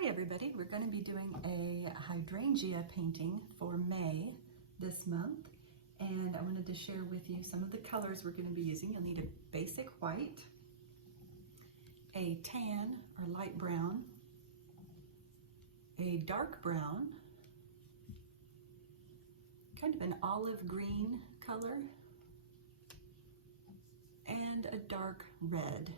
Hi everybody, we're going to be doing a hydrangea painting for May this month, and I wanted to share with you some of the colors we're going to be using. You'll need a basic white, a tan or light brown, a dark brown, kind of an olive green color, and a dark red.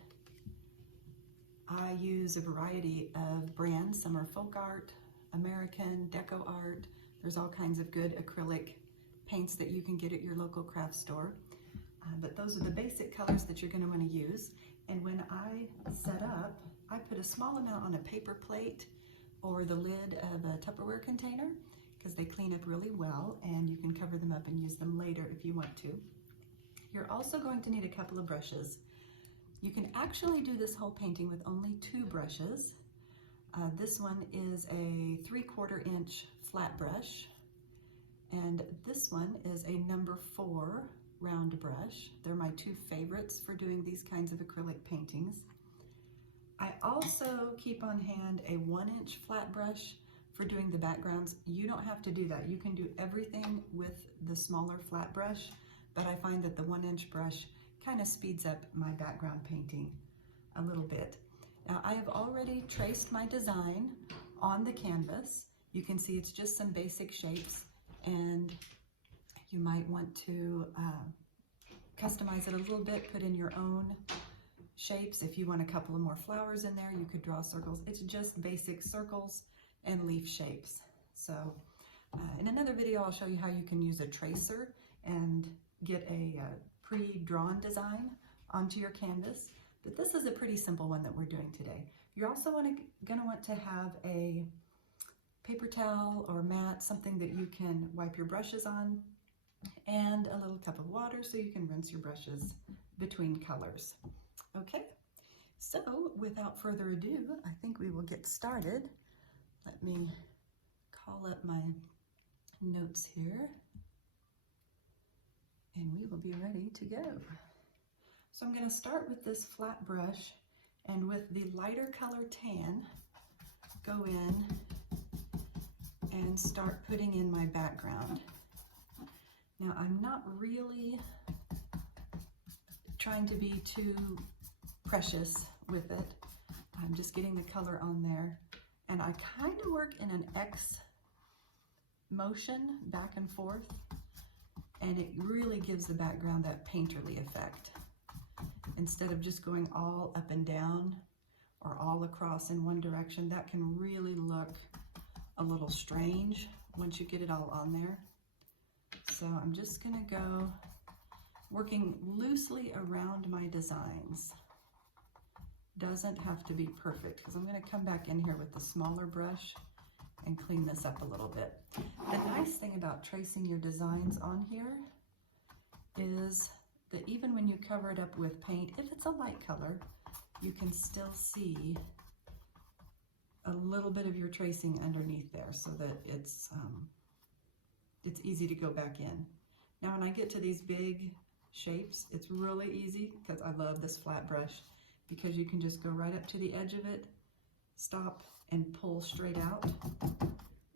I use a variety of brands. Some are folk art, American, deco art. There's all kinds of good acrylic paints that you can get at your local craft store. But those are the basic colors that you're going to want to use. And when I set up, I put a small amount on a paper plate or the lid of a Tupperware container because they clean up really well, and you can cover them up and use them later if you want to. You're also going to need a couple of brushes. You can actually do this whole painting with only 2 brushes. This one is a 3/4 inch flat brush, and this one is a number 4 round brush. They're my 2 favorites for doing these kinds of acrylic paintings. I also keep on hand a 1 inch flat brush for doing the backgrounds. You don't have to do that. You can do everything with the smaller flat brush, but I find that the 1 inch brush kind of speeds up my background painting a little bit. Now I have already traced my design on the canvas. You can see it's just some basic shapes, and you might want to customize it a little bit, put in your own shapes. If you want a couple of more flowers in there, you could draw circles. It's just basic circles and leaf shapes. So in another video, I'll show you how you can use a tracer and get a pre-drawn design onto your canvas, but this is a pretty simple one that we're doing today. You're also going to want to have a paper towel or mat, something that you can wipe your brushes on, and a little cup of water so you can rinse your brushes between colors. Okay, so without further ado, I think we will get started. Let me call up my notes here, and we will be ready to go. So I'm going to start with this flat brush, and with the lighter color tan, go in and start putting in my background. Now I'm not really trying to be too precious with it. I'm just getting the color on there, and I kind of work in an X motion back and forth, and it really gives the background that painterly effect. Instead of just going all up and down or all across in one direction, that can really look a little strange once you get it all on there. So I'm just gonna go working loosely around my designs. Doesn't have to be perfect, because I'm gonna come back in here with the smaller brush and clean this up a little bit. The nice thing about tracing your designs on here is that even when you cover it up with paint, if it's a light color, you can still see a little bit of your tracing underneath there, so that it's easy to go back in. Now when I get to these big shapes, it's really easy, because I love this flat brush, because you can just go right up to the edge of it, stop, and pull straight out,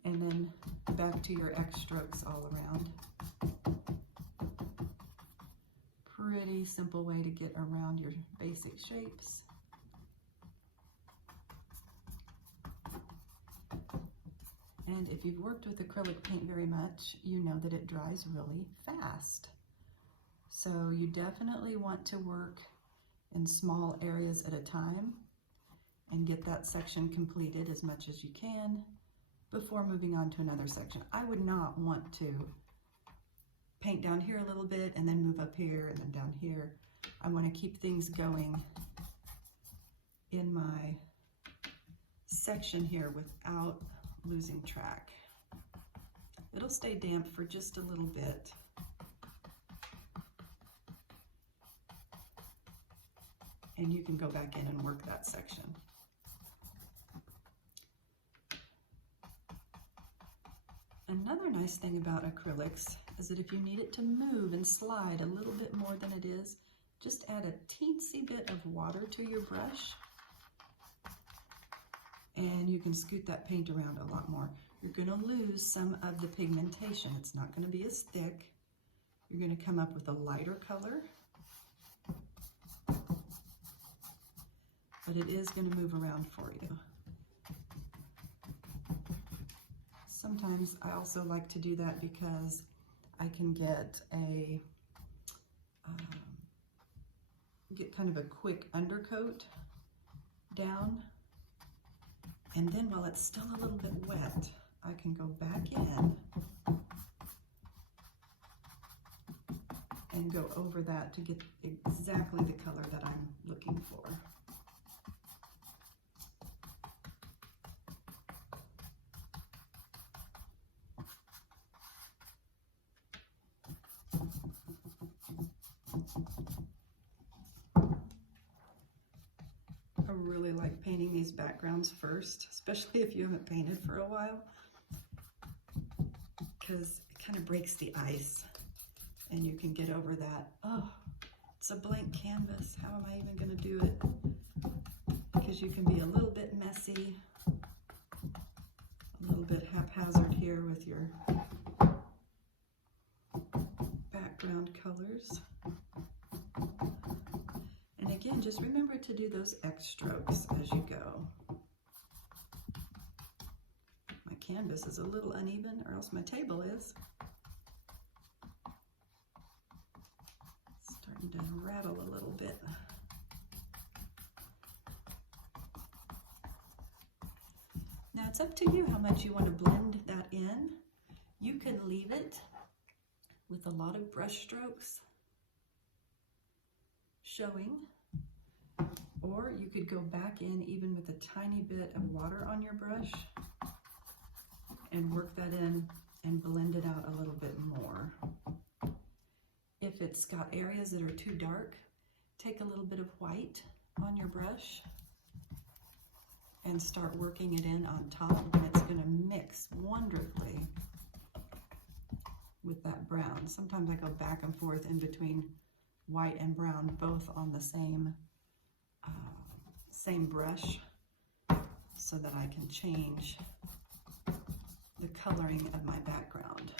and then back to your X strokes all around. Pretty simple way to get around your basic shapes. And if you've worked with acrylic paint very much, you know that it dries really fast. So you definitely want to work in small areas at a time and get that section completed as much as you can before moving on to another section. I would not want to paint down here a little bit and then move up here and then down here. I want to keep things going in my section here without losing track. It'll stay damp for just a little bit. And you can go back in and work that section. Another nice thing about acrylics is that if you need it to move and slide a little bit more than it is, just add a teensy bit of water to your brush and you can scoot that paint around a lot more. You're going to lose some of the pigmentation. It's not going to be as thick. You're going to come up with a lighter color, but it is going to move around for you. Sometimes I also like to do that because I can get kind of a quick undercoat down, and then while it's still a little bit wet, I can go back in and go over that to get exactly the color that I'm looking for. I really like painting these backgrounds first, especially if you haven't painted for a while, because it kind of breaks the ice and you can get over that, oh, it's a blank canvas, how am I even going to do it? Because you can be a little bit messy, a little bit haphazard here with your background colors. And again, just remember to do those X strokes as you go. My canvas is a little uneven, or else my table is. It's starting to rattle a little bit. Now it's up to you how much you want to blend that in. You can leave it with a lot of brush strokes showing, or you could go back in even with a tiny bit of water on your brush and work that in and blend it out a little bit more. If it's got areas that are too dark, take a little bit of white on your brush and start working it in on top, and it's going to mix wonderfully with that brown. Sometimes I go back and forth in between white and brown, both on the same brush, so that I can change the coloring of my background.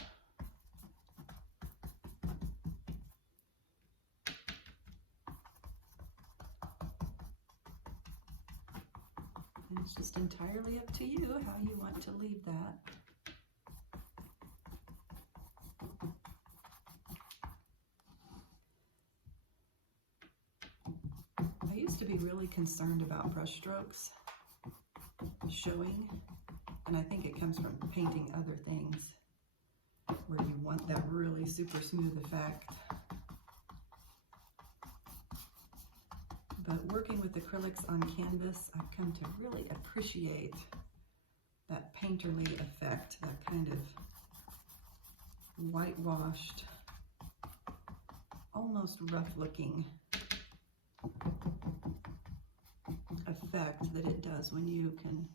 And it's just entirely up to you how you want to leave that. I used to be really concerned about brush strokes showing, and I think it comes from painting other things where you want that really super smooth effect. But working with acrylics on canvas, I've come to really appreciate that painterly effect, that kind of whitewashed, almost rough-looking effect that it does when you can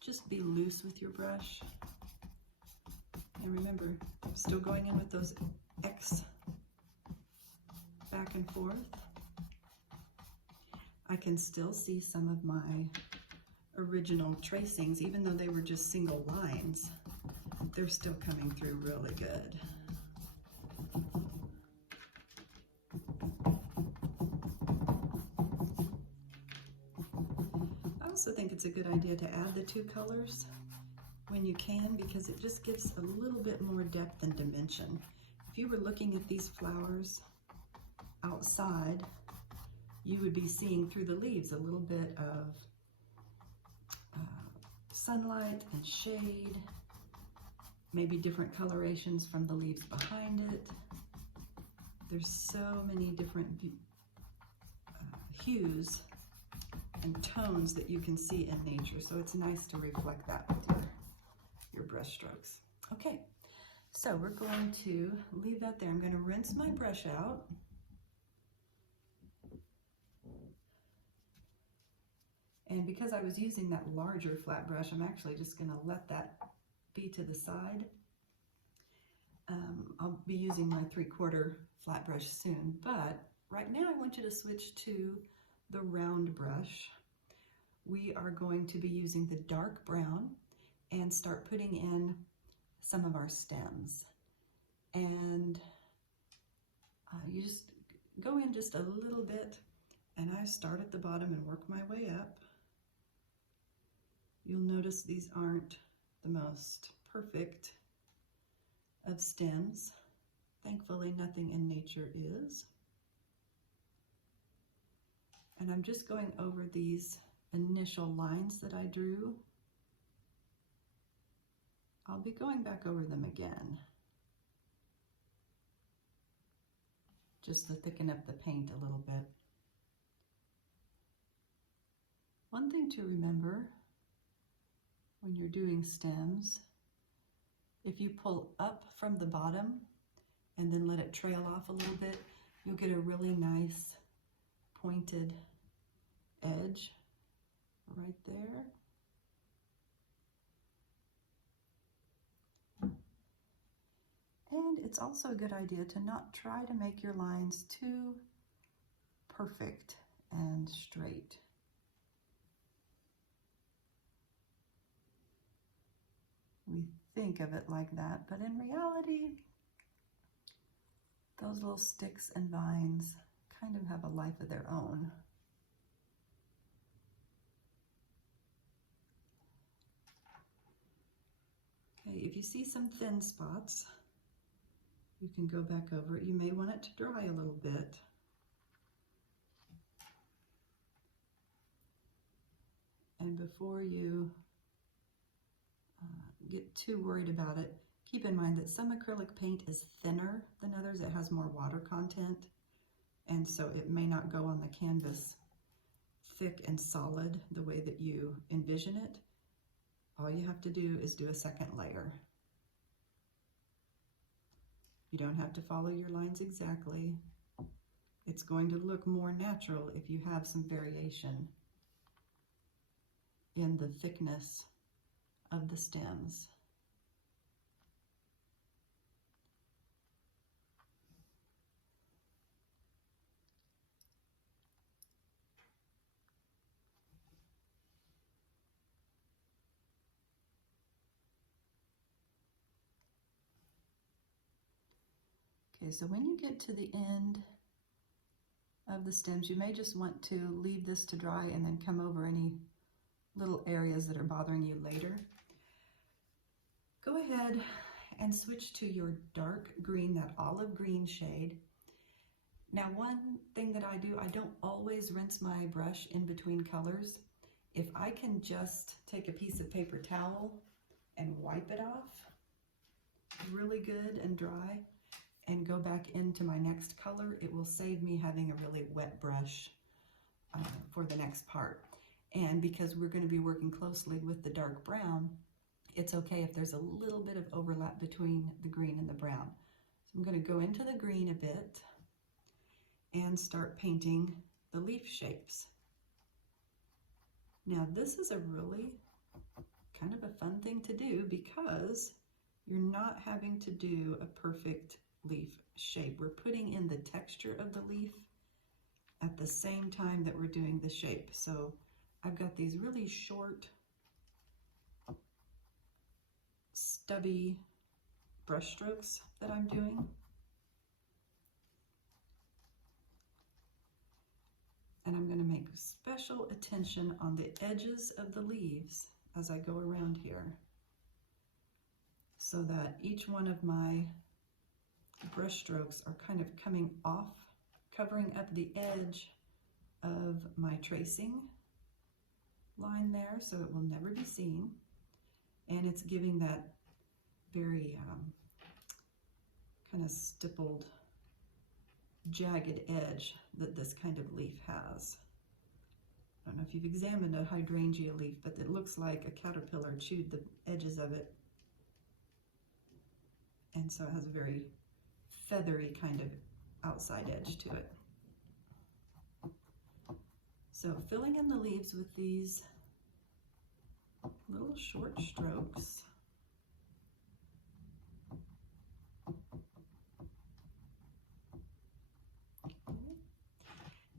just be loose with your brush. And remember, I'm still going in with those X back and forth. I can still see some of my original tracings, even though they were just single lines, they're still coming through really good. I also think it's a good idea to add the two colors when you can, because it just gives a little bit more depth and dimension. If you were looking at these flowers outside, you would be seeing through the leaves a little bit of sunlight and shade, maybe different colorations from the leaves behind it. There's so many different hues and tones that you can see in nature, so it's nice to reflect that with your brush strokes. Okay, so we're going to leave that there. I'm going to rinse my brush out. And because I was using that larger flat brush, I'm actually just going to let that be to the side. I'll be using my 3/4 flat brush soon, but right now I want you to switch to the round brush, we are going to be using the dark brown and start putting in some of our stems. And you just go in just a little bit, and I start at the bottom and work my way up. You'll notice these aren't the most perfect of stems. Thankfully, nothing in nature is. And I'm just going over these initial lines that I drew. I'll be going back over them again, just to thicken up the paint a little bit. One thing to remember when you're doing stems, if you pull up from the bottom and then let it trail off a little bit, you'll get a really nice pointed edge right there. And it's also a good idea to not try to make your lines too perfect and straight. We think of it like that, but in reality, those little sticks and vines kind of have a life of their own. Okay, if you see some thin spots, you can go back over it. You may want it to dry a little bit. And before you get too worried about it, keep in mind that some acrylic paint is thinner than others. It has more water content, and so it may not go on the canvas thick and solid the way that you envision it. All you have to do is do a second layer. You don't have to follow your lines exactly. It's going to look more natural if you have some variation in the thickness of the stems. Okay, so when you get to the end of the stems, you may just want to leave this to dry and then come over any little areas that are bothering you later. Go ahead and switch to your dark green, that olive green shade. Now, one thing that I do, I don't always rinse my brush in between colors. If I can just take a piece of paper towel and wipe it off really good and dry and go back into my next color, it will save me having a really wet brush for the next part. And because we're going to be working closely with the dark brown, it's okay if there's a little bit of overlap between the green and the brown. So I'm going to go into the green a bit and start painting the leaf shapes. Now this is a really kind of a fun thing to do because you're not having to do a perfect leaf shape. We're putting in the texture of the leaf at the same time that we're doing the shape. So I've got these really short, stubby brush strokes that I'm doing. And I'm going to make special attention on the edges of the leaves as I go around here, so that each one of my brush strokes are kind of coming off, covering up the edge of my tracing line there, so it will never be seen. And it's giving that very kind of stippled, jagged edge that this kind of leaf has. I don't know if you've examined a hydrangea leaf, but it looks like a caterpillar chewed the edges of it. And so it has a very feathery kind of outside edge to it. So filling in the leaves with these little short strokes.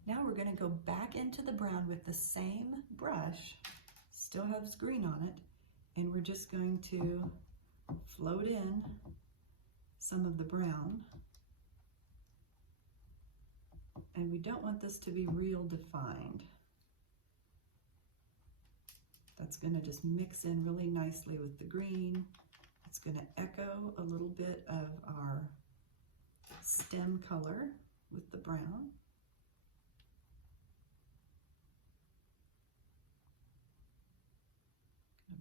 Now we're going to go back into the brown with the same brush, still has green on it, and we're just going to float in some of the brown. And we don't want this to be real defined. That's going to just mix in really nicely with the green. It's going to echo a little bit of our stem color with the brown.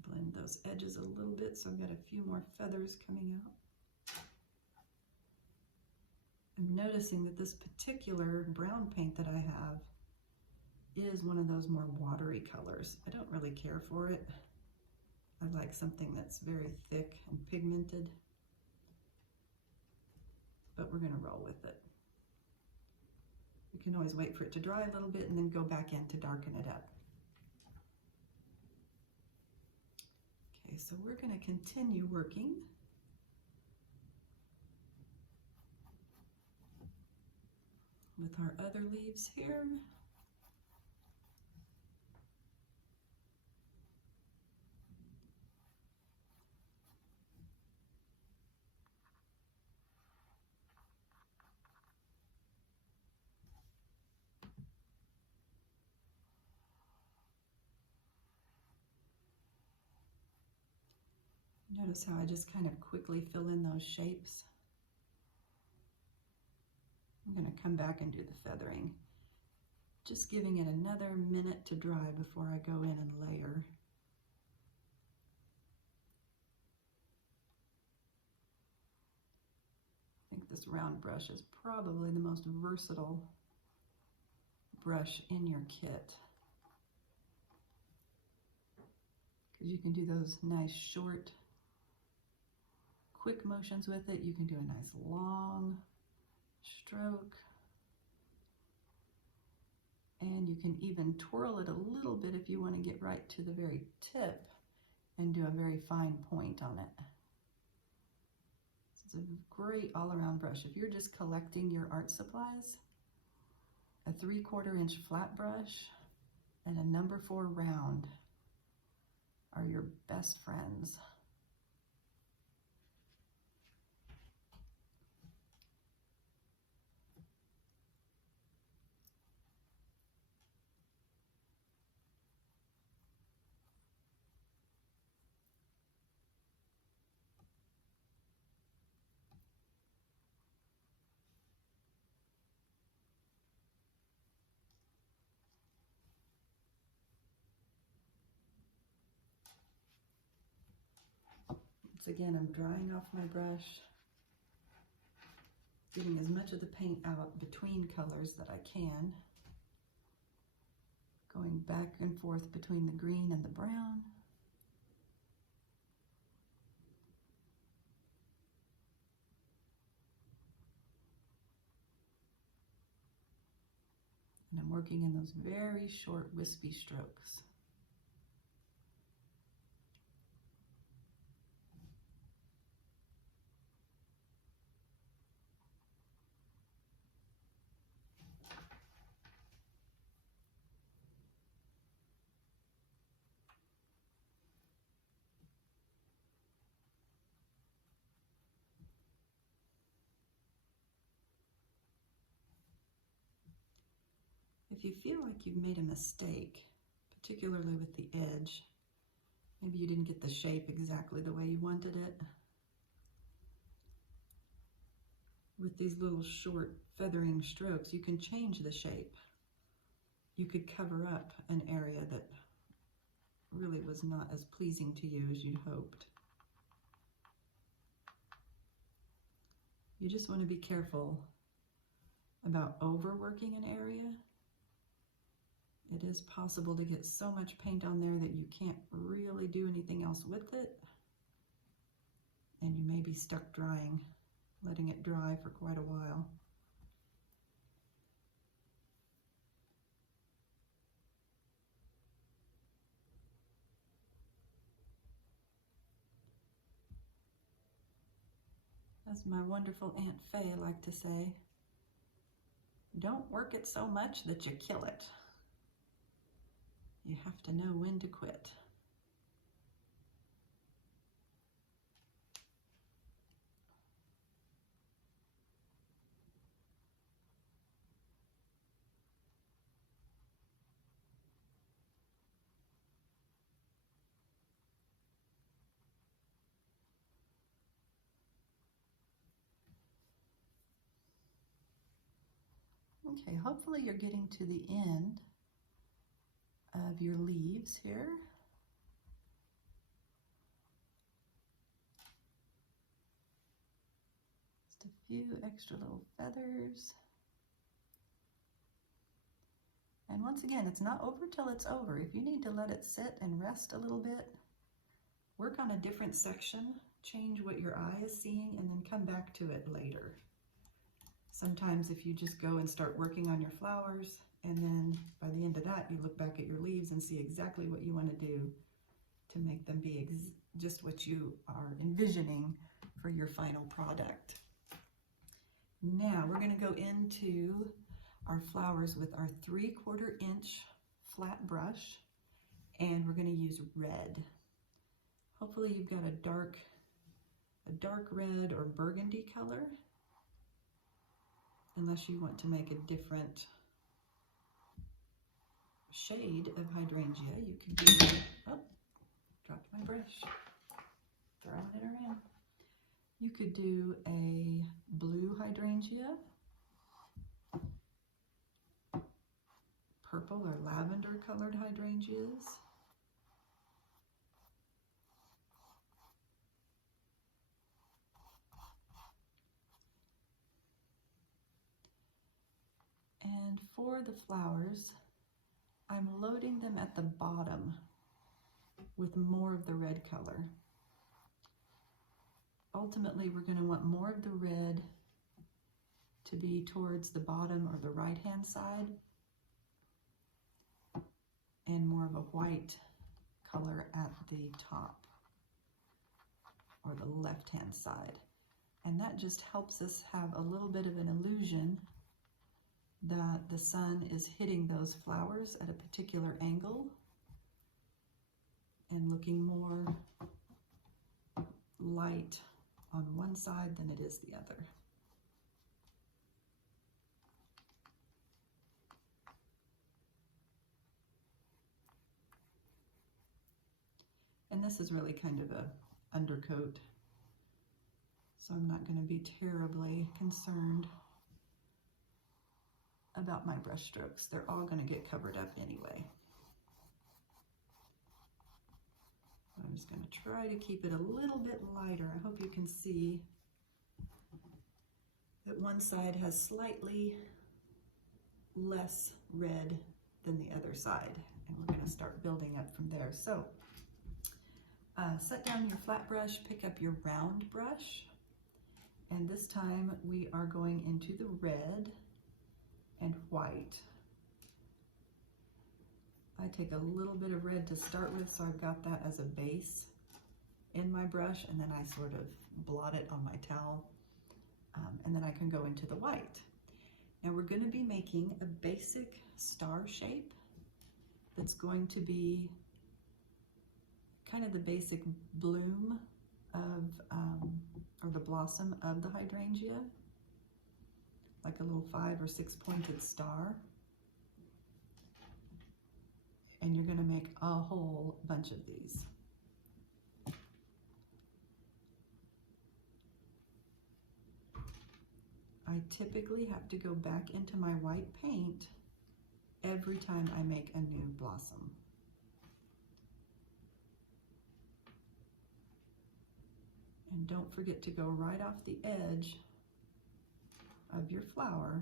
Blend those edges a little bit so I've got a few more feathers coming out. I'm noticing that this particular brown paint that I have is one of those more watery colors. I don't really care for it. I like something that's very thick and pigmented, but we're going to roll with it. You can always wait for it to dry a little bit and then go back in to darken it up. Okay, so we're going to continue working. With our other leaves here. Notice how I just kind of quickly fill in those shapes. I'm going to come back and do the feathering. Just giving it another minute to dry before I go in and layer. I think this round brush is probably the most versatile brush in your kit, because you can do those nice short, quick motions with it. You can do a nice long stroke, and you can even twirl it a little bit if you want to get right to the very tip and do a very fine point on it. It's a great all-around brush. If you're just collecting your art supplies, a 3/4 inch flat brush and a number 4 round are your best friends. Once again, I'm drying off my brush, getting as much of the paint out between colors that I can, going back and forth between the green and the brown. And I'm working in those very short, wispy strokes. If you feel like you've made a mistake, particularly with the edge, maybe you didn't get the shape exactly the way you wanted it, with these little short feathering strokes, you can change the shape. You could cover up an area that really was not as pleasing to you as you'd hoped. You just want to be careful about overworking an area. It is possible to get so much paint on there that you can't really do anything else with it, and you may be stuck drying, letting it dry for quite a while. As my wonderful Aunt Faye liked to say, Don't work it so much that you kill it. You have to know when to quit. Okay, hopefully you're getting to the end of your leaves here. Just a few extra little feathers. And once again, it's not over till it's over. If you need to let it sit and rest a little bit, work on a different section, change what your eye is seeing, and then come back to it later. Sometimes if you just go and start working on your flowers, and then by the end of that, you look back at your leaves and see exactly what you want to do to make them be just what you are envisioning for your final product. Now we're going to go into our flowers with our 3/4 inch flat brush, and we're going to use red. Hopefully you've got a dark red or burgundy color, unless you want to make a different shade of hydrangea. You could do, oh, dropped my brush, throwing it around. You could do a blue hydrangea, purple or lavender colored hydrangeas, and for the flowers, I'm loading them at the bottom with more of the red color. Ultimately, we're going to want more of the red to be towards the bottom or the right-hand side, and more of a white color at the top or the left-hand side. And that just helps us have a little bit of an illusion that the sun is hitting those flowers at a particular angle and looking more light on one side than it is the other. And this is really kind of a undercoat, so I'm not going to be terribly concerned about my brush strokes. They're all going to get covered up anyway. I'm just going to try to keep it a little bit lighter. I hope you can see that one side has slightly less red than the other side, and we're going to start building up from there. So set down your flat brush, pick up your round brush, and this time we are going into the red and white. I take a little bit of red to start with, so I've got that as a base in my brush, and then I sort of blot it on my towel, and then I can go into the white. Now we're going to be making a basic star shape that's going to be kind of the basic bloom of, or the blossom of the hydrangea, like a little 5 or 6 pointed star. And you're going to make a whole bunch of these. I typically have to go back into my white paint every time I make a new blossom. And don't forget to go right off the edge of your flower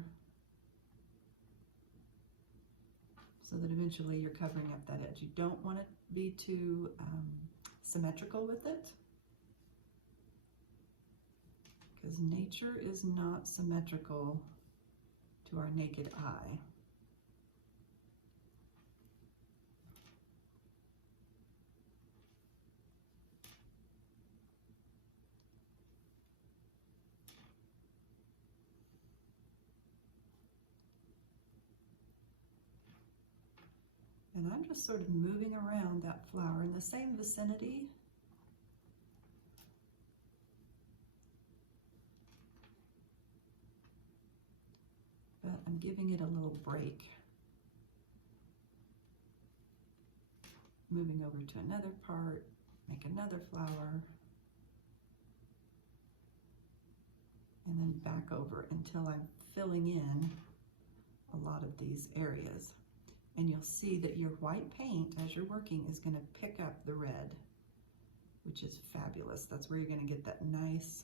so that eventually you're covering up that edge. You don't want to be too symmetrical with it, because nature is not symmetrical to our naked eye. And I'm just sort of moving around that flower in the same vicinity. But I'm giving it a little break. Moving over to another part, make another flower, and then back over until I'm filling in a lot of these areas. And you'll see that your white paint, as you're working, is going to pick up the red, which is fabulous. That's where you're going to get that nice,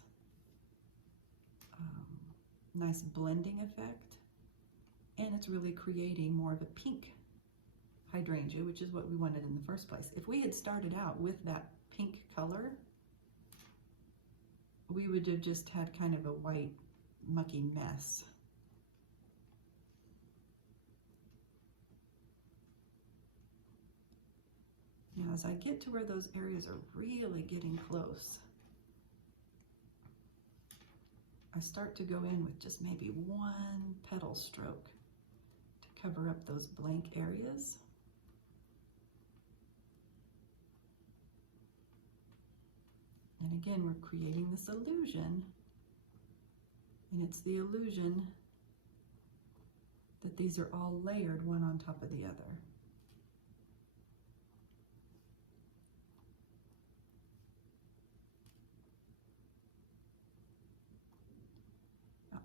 nice blending effect. And it's really creating more of a pink hydrangea, which is what we wanted in the first place. If we had started out with that pink color, we would have just had kind of a white, mucky mess. Now, as I get to where those areas are really getting close, I start to go in with just maybe one petal stroke to cover up those blank areas. And again, we're creating this illusion, and it's the illusion that these are all layered one on top of the other.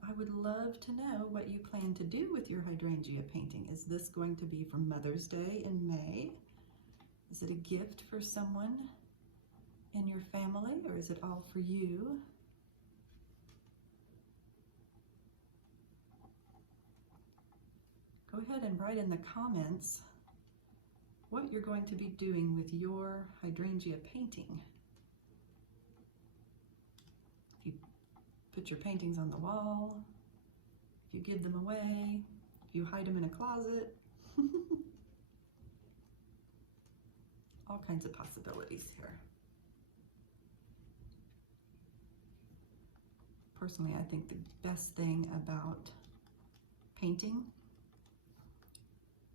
I would love to know what you plan to do with your hydrangea painting. Is this going to be for Mother's Day in May? Is it a gift for someone in your family, or is it all for you? Go ahead and write in the comments what you're going to be doing with your hydrangea painting. Put your paintings on the wall, if you give them away, if you hide them in a closet. All kinds of possibilities here. Personally, I think the best thing about painting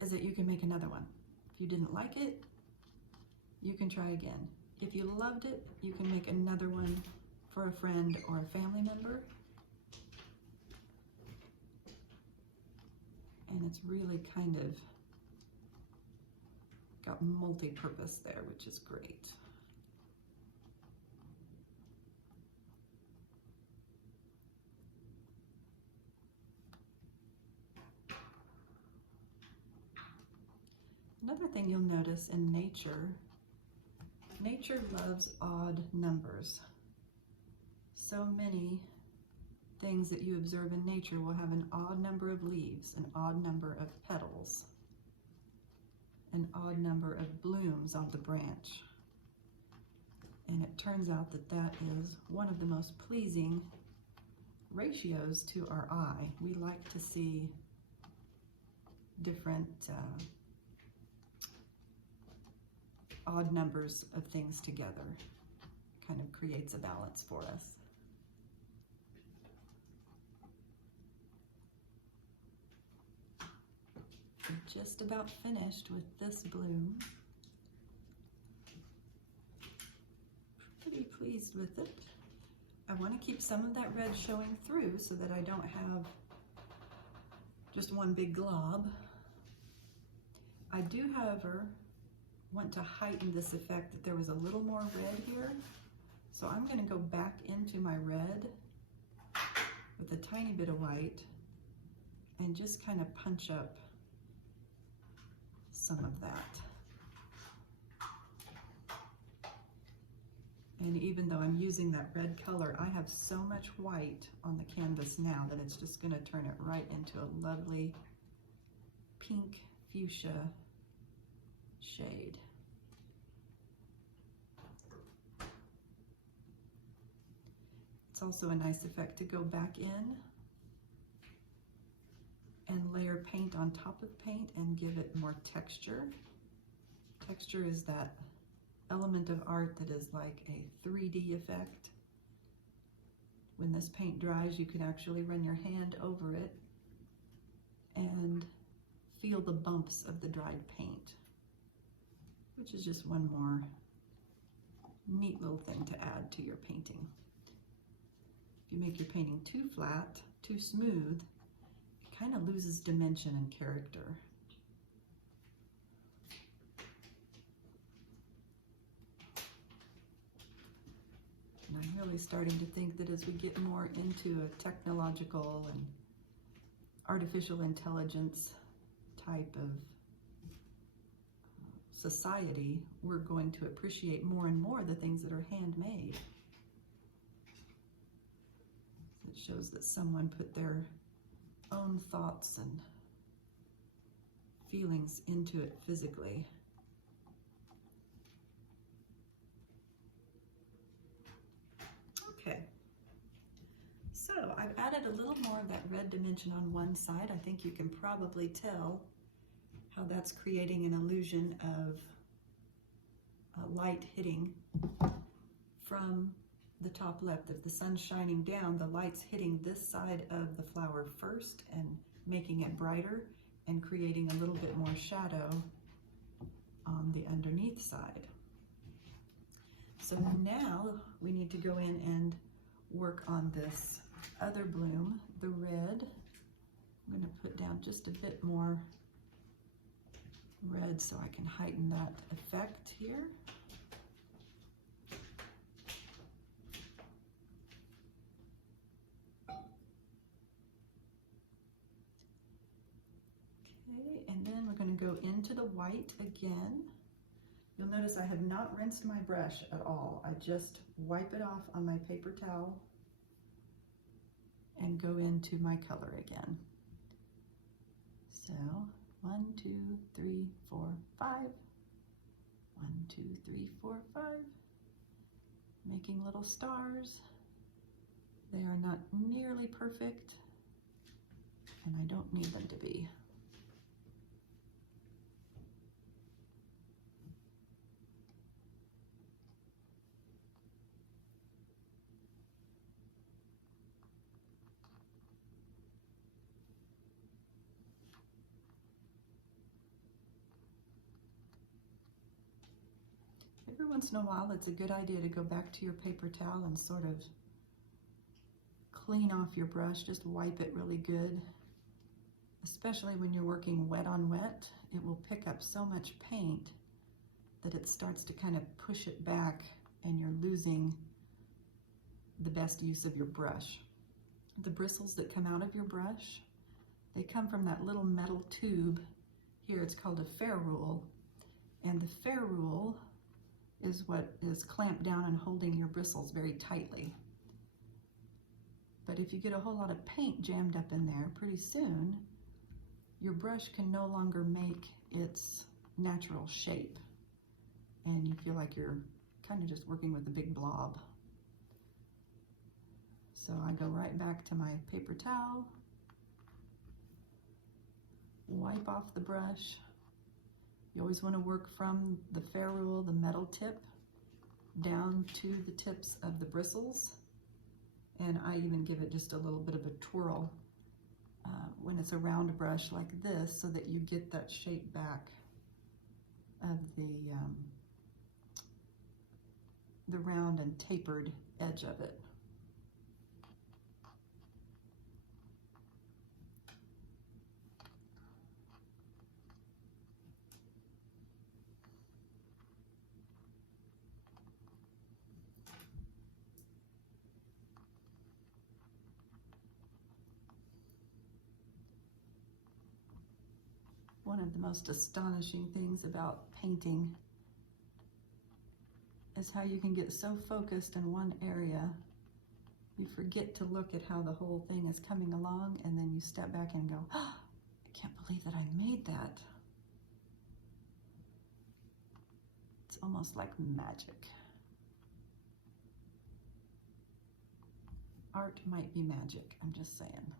is that you can make another one. If you didn't like it, you can try again. If you loved it, you can make another one for a friend or a family member. And it's really kind of got multi-purpose there, which is great. Another thing you'll notice in nature, nature loves odd numbers. So many things that you observe in nature will have an odd number of leaves, an odd number of petals, an odd number of blooms on the branch. And it turns out that that is one of the most pleasing ratios to our eye. We like to see different odd numbers of things together. Kind of creates a balance for us. I'm just about finished with this bloom. Pretty pleased with it. I want to keep some of that red showing through so that I don't have just one big glob. I do, however, want to heighten this effect that there was a little more red here. So I'm going to go back into my red with a tiny bit of white and just kind of punch up some of that. And even though I'm using that red color, I have so much white on the canvas now that it's just going to turn it right into a lovely pink fuchsia shade. It's also a nice effect to go back in and layer paint on top of paint and give it more texture. Texture is that element of art that is like a 3D effect. When this paint dries, you can actually run your hand over it and feel the bumps of the dried paint. which is just one more neat little thing to add to your painting. If you make your painting too flat, too smooth, it kind of loses dimension and character. And I'm really starting to think that as we get more into a technological and artificial intelligence type of society, we're going to appreciate more and more the things that are handmade. It shows that someone put their own thoughts and feelings into it physically. Okay, so I've added a little more of that red dimension on one side. I think you can probably tell how that's creating an illusion of light hitting from the top left. If the sun's shining down, the light's hitting this side of the flower first and making it brighter and creating a little bit more shadow on the underneath side. So now we need to go in and work on this other bloom, the red. I'm going to put down just a bit more red so I can heighten that effect here. Okay, and then we're going to go into the white again. You'll notice I have not rinsed my brush at all. I just wipe it off on my paper towel and go into my color again. So 1, 2, 3, 4, 5. 1, 2, 3, 4, 5. Making little stars. They are not nearly perfect, and I don't need them to be. Every once in a while, it's a good idea to go back to your paper towel and sort of clean off your brush, just wipe it really good. Especially when you're working wet on wet, it will pick up so much paint that it starts to kind of push it back and you're losing the best use of your brush. The bristles that come out of your brush, they come from that little metal tube. Here it's called a ferrule, and the ferrule is what is clamped down and holding your bristles very tightly. But if you get a whole lot of paint jammed up in there, pretty soon your brush can no longer make its natural shape, and you feel like you're kind of just working with a big blob. So I go right back to my paper towel, wipe off the brush. You always want to work from the ferrule, the metal tip, down to the tips of the bristles. And I even give it just a little bit of a twirl when it's a round brush like this, so that you get that shape back of the round and tapered edge of it. One of the most astonishing things about painting is how you can get so focused in one area, you forget to look at how the whole thing is coming along, and then you step back and go, oh, I can't believe that I made that. It's almost like magic. Art might be magic, I'm just saying.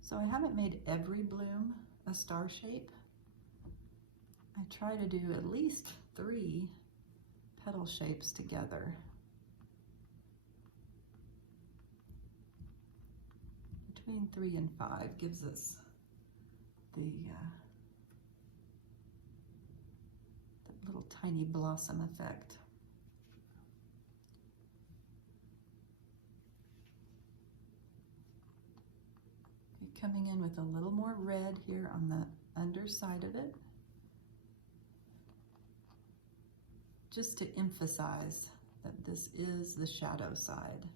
So I haven't made every bloom a star shape. I try to do at least 3 petal shapes together. Between 3 and 5 gives us the little tiny blossom effect. Okay, coming in with a little more red here on the underside of it, just to emphasize that this is the shadow side.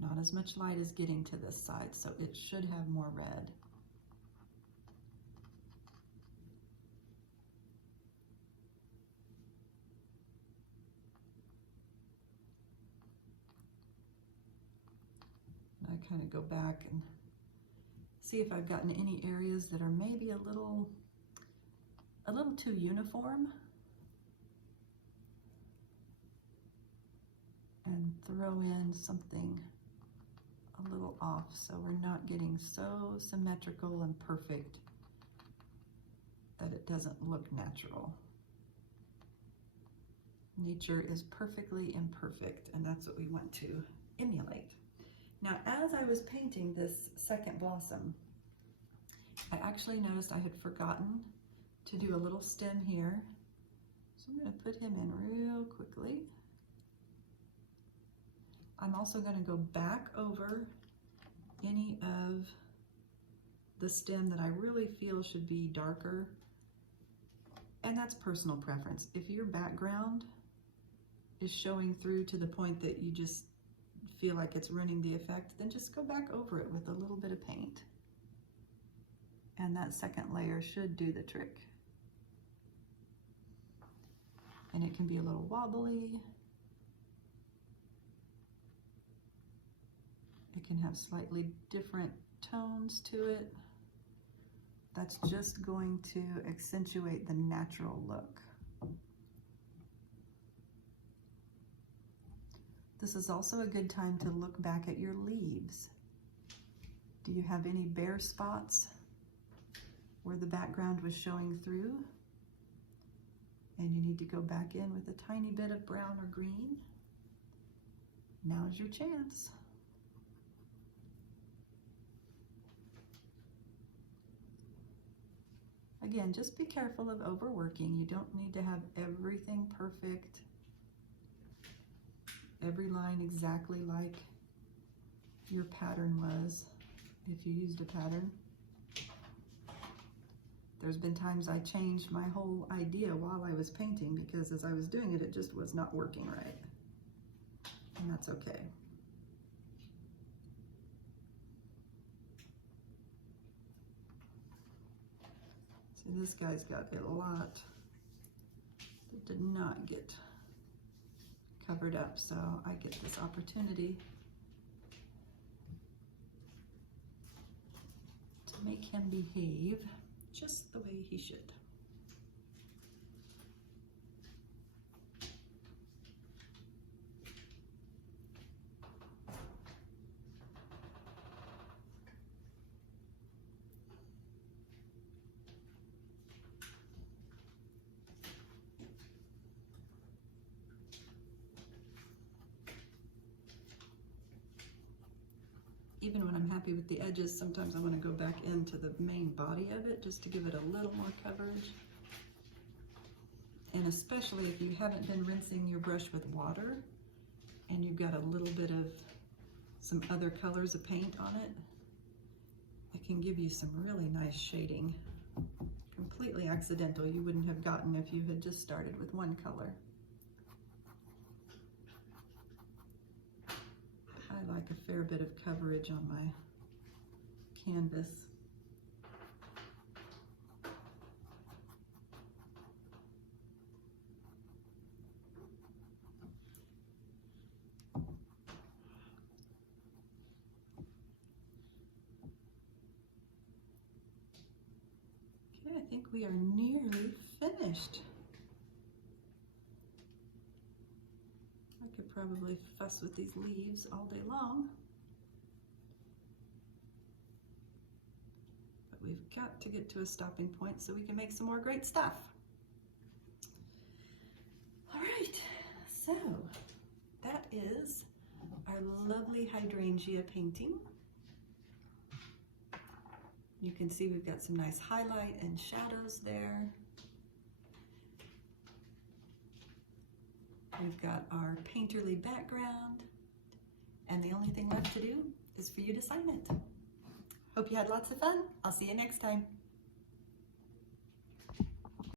Not as much light is getting to this side, so it should have more red. And I kind of go back and see if I've gotten any areas that are maybe a little too uniform, and throw in something a little off so we're not getting so symmetrical and perfect that it doesn't look natural. Nature is perfectly imperfect, and that's what we want to emulate. Now, as I was painting this second blossom, I actually noticed I had forgotten to do a little stem here. So I'm going to put him in real quickly. I'm also going to go back over any of the stem that I really feel should be darker, and that's personal preference. If your background is showing through to the point that you just feel like it's ruining the effect, then just go back over it with a little bit of paint, and that second layer should do the trick. And it can be a little wobbly. It can have slightly different tones to it. That's just going to accentuate the natural look. This is also a good time to look back at your leaves. Do you have any bare spots where the background was showing through? And you need to go back in with a tiny bit of brown or green. Now's your chance. Again, just be careful of overworking. You don't need to have everything perfect, every line exactly like your pattern was, if you used a pattern. There's been times I changed my whole idea while I was painting because as I was doing it, it just was not working right. And that's okay. See, this guy's got a lot that did not get covered up, so I get this opportunity to make him behave just the way he should. Even when I'm happy with the edges, sometimes I want to go back into the main body of it just to give it a little more coverage. And especially if you haven't been rinsing your brush with water and you've got a little bit of some other colors of paint on it, it can give you some really nice shading. Completely accidental, you wouldn't have gotten if you had just started with one color. I like a fair bit of coverage on my canvas. Okay, I think we are nearly finished. I could probably fuss with these leaves all day long, but we've got to get to a stopping point so we can make some more great stuff. So that is our lovely hydrangea painting. You can see we've got some nice highlight and shadows there. We've got our painterly background, and the only thing left to do is for you to sign it. Hope you had lots of fun. I'll see you next time.